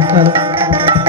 Gracias.